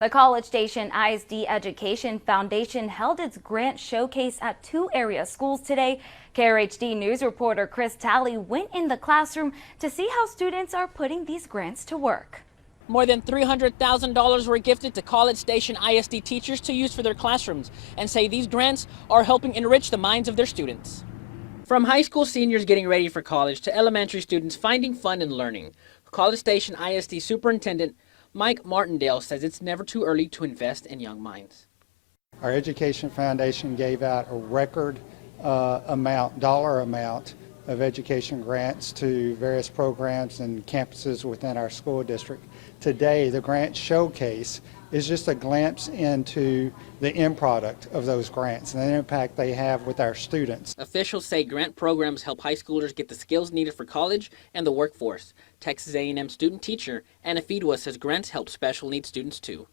The College Station ISD Education Foundation held its grant showcase at two area schools today. KRHD News reporter Chris Talley went in the classroom to see how students are putting these grants to work. More than $300,000 were gifted to College Station ISD teachers to use for their classrooms, and say these grants are helping enrich the minds of their students. From high school seniors getting ready for college to elementary students finding fun and learning, College Station ISD Superintendent Mike Martindale says it's never too early to invest in young minds. Our Education Foundation gave out a record dollar amount of education grants to various programs and campuses within our school district. Today, the grant showcase is just a glimpse into the end product of those grants and the impact they have with our students. Officials say grant programs help high schoolers get the skills needed for college and the workforce. Texas A&M student teacher Anna Fidwa says grants help special needs students too.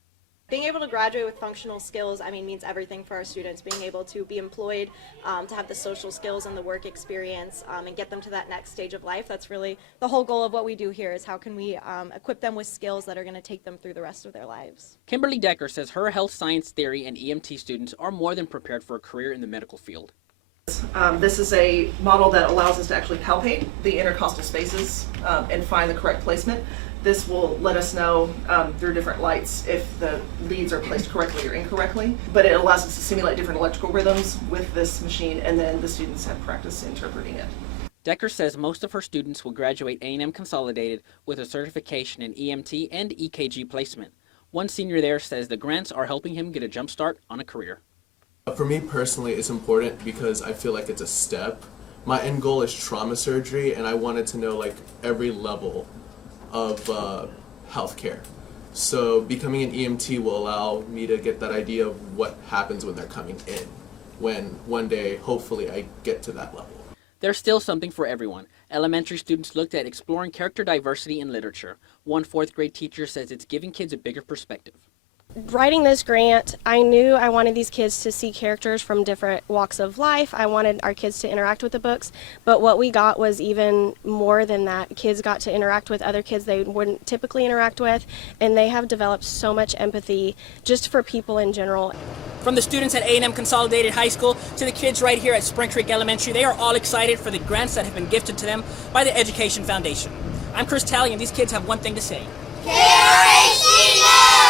Being able to graduate with functional skills, means everything for our students. Being able to be employed, to have the social skills and the work experience, and get them to that next stage of life. That's really the whole goal of what we do here, is how can we equip them with skills that are going to take them through the rest of their lives. Kimberly Decker says her health science theory and EMT students are more than prepared for a career in the medical field. This is a model that allows us to actually palpate the intercostal spaces and find the correct placement. This will let us know through different lights if the leads are placed correctly or incorrectly, but it allows us to simulate different electrical rhythms with this machine, and then the students have practice interpreting it. Decker says most of her students will graduate A&M Consolidated with a certification in EMT and EKG placement. One senior there says the grants are helping him get a jump start on a career. For me personally, it's important because I feel like it's a step. My end goal is trauma surgery, and I wanted to know every level of healthcare. So becoming an EMT will allow me to get that idea of what happens when they're coming in, when one day, hopefully, I get to that level. There's still something for everyone. Elementary students looked at exploring character diversity in literature. One fourth grade teacher says it's giving kids a bigger perspective. Writing this grant, I knew I wanted these kids to see characters from different walks of life. I wanted our kids to interact with the books, but what we got was even more than that. Kids got to interact with other kids they wouldn't typically interact with, and they have developed so much empathy just for people in general. From the students at A&M Consolidated High School to the kids right here at Spring Creek Elementary, they are all excited for the grants that have been gifted to them by the Education Foundation. I'm Chris Talley, and these kids have one thing to say. KRHD!